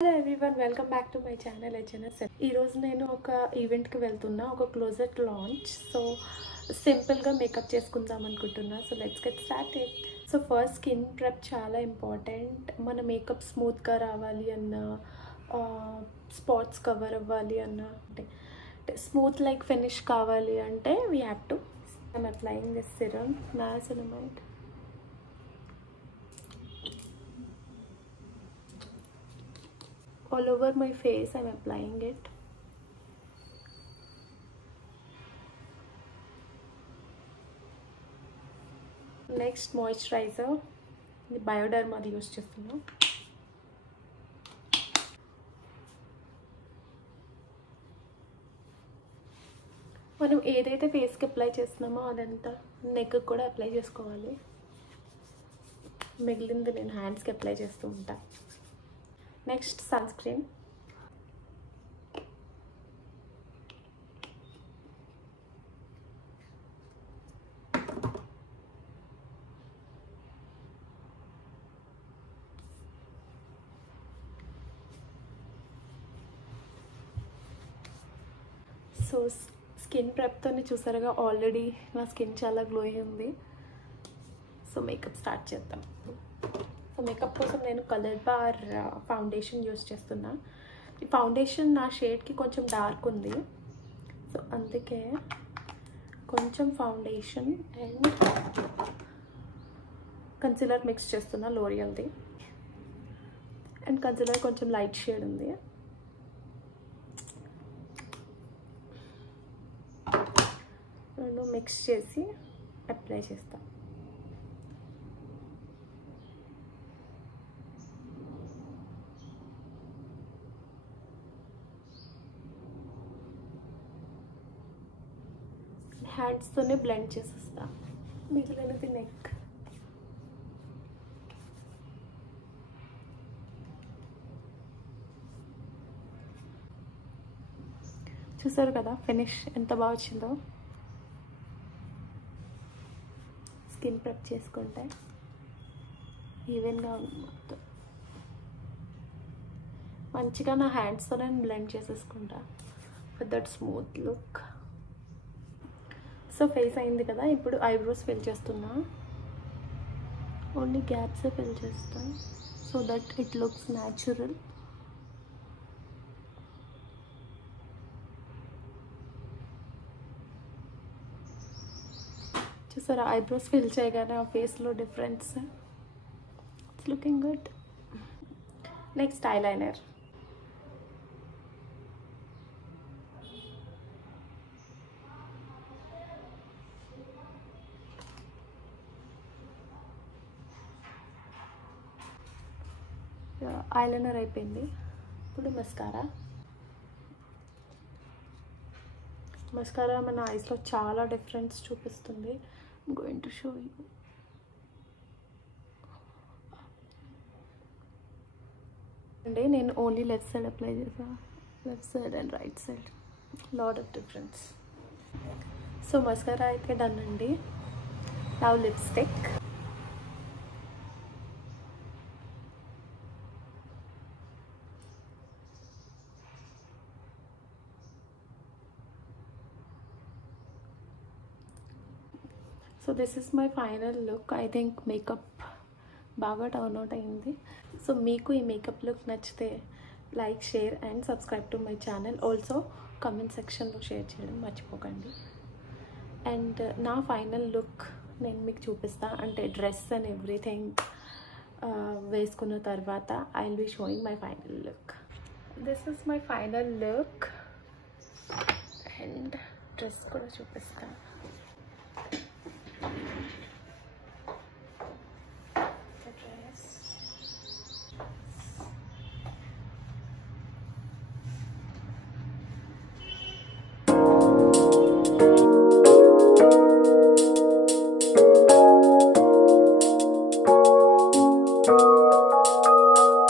Hello everyone, welcome back to my channel HNIs. ఈరోజు నేను ఒక ఈవెంట్కి వెళ్తున్నా, ఒక క్లోజెట్ లాంచ్. సో సింపుల్గా మేకప్ చేసుకుందాం అనుకుంటున్నా. So let's get started. So first skin prep చాలా ఇంపార్టెంట్. మన మేకప్ స్మూత్గా రావాలి అన్న, స్పాట్స్ కవర్ అవ్వాలి అన్న, అంటే స్మూత్ లైక్ ఫినిష్ కావాలి అంటే we have to I'm applying this serum niacinamide. All over my face I'm applying it. Next moisturizer, the Bioderma use చేస్తున్నా. మనం ఏదైతే ఫేస్కి అప్లై చేస్తున్నామో అదంతా నెక్కి కూడా అప్లై చేసుకోవాలి. మిగిలింది నేను హ్యాండ్స్కి అప్లై చేస్తూ ఉంటా. Next sunscreen. So skin ప్రెప్తోనే చూసారుగా, ఆల్రెడీ నా స్కిన్ చాలా గ్లోయింగ్ ఉంది. సో మేకప్ స్టార్ట్ చేద్దాం. సో మేకప్ కోసం నేను కలర్ బార్ ఫౌండేషన్ యూస్ చేస్తున్నా. ఈ ఫౌండేషన్ నా షేడ్కి కొంచెం డార్క్ ఉంది, సో అందుకే కొంచెం ఫౌండేషన్ అండ్ కన్సిలర్ మిక్స్ చేస్తున్నా, లోరియల్ది. అండ్ కన్సిలర్ కొంచెం లైట్ షేడ్ ఉంది. రెండు మిక్స్ చేసి అప్లై చేస్తాను. హ్యాండ్స్తోనే బ్లెండ్ చేసేస్తా. మిగిలినది నెక్. చూసారు కదా ఫినిష్ ఎంత బాగా వచ్చిందో. స్కిన్ ప్రెప్ చేసుకుంటే ఈవెన్గా ఉంది మొత్తం. మంచిగా నా హ్యాండ్స్తో నేను బ్లెండ్ చేసేసుకుంటా for that smooth look. So face అయింది కదా, ఇప్పుడు ఐబ్రోస్ ఫిల్ చేస్తున్నా. ఓన్లీ గ్యాప్సే ఫిల్ చేస్తా so that it looks natural. చూసారా, ఐబ్రోస్ ఫిల్ చేయగానే ఆ ఫేస్లో difference. It's looking good. Next eyeliner. Eyeliner అయిపోయింది. ఇప్పుడు మస్కారా. మస్కారా మన ఐస్లో చాలా డిఫరెన్స్ చూపిస్తుంది. I'm going to show you. అంటే నేను ఓన్లీ లెఫ్ట్ సైడ్ అప్లై చేసా, left side and right side lot of difference. So mascara అయితే డన్ అండి. Now lipstick. So this is my final look. I think makeup బాగా turn out అయింది. So మీకు ఈ makeup look నచ్చితే like, share and subscribe to my channel. Also comment సెక్షన్లో share చేయడం మర్చిపోకండి. అండ్ నా ఫైనల్ లుక్ నేను మీకు చూపిస్తా, అంటే డ్రెస్ అండ్ ఎవ్రీథింగ్ వేసుకున్న తర్వాత I will be showing my final look. This is my final look and dress కూడా చూపిస్తాను.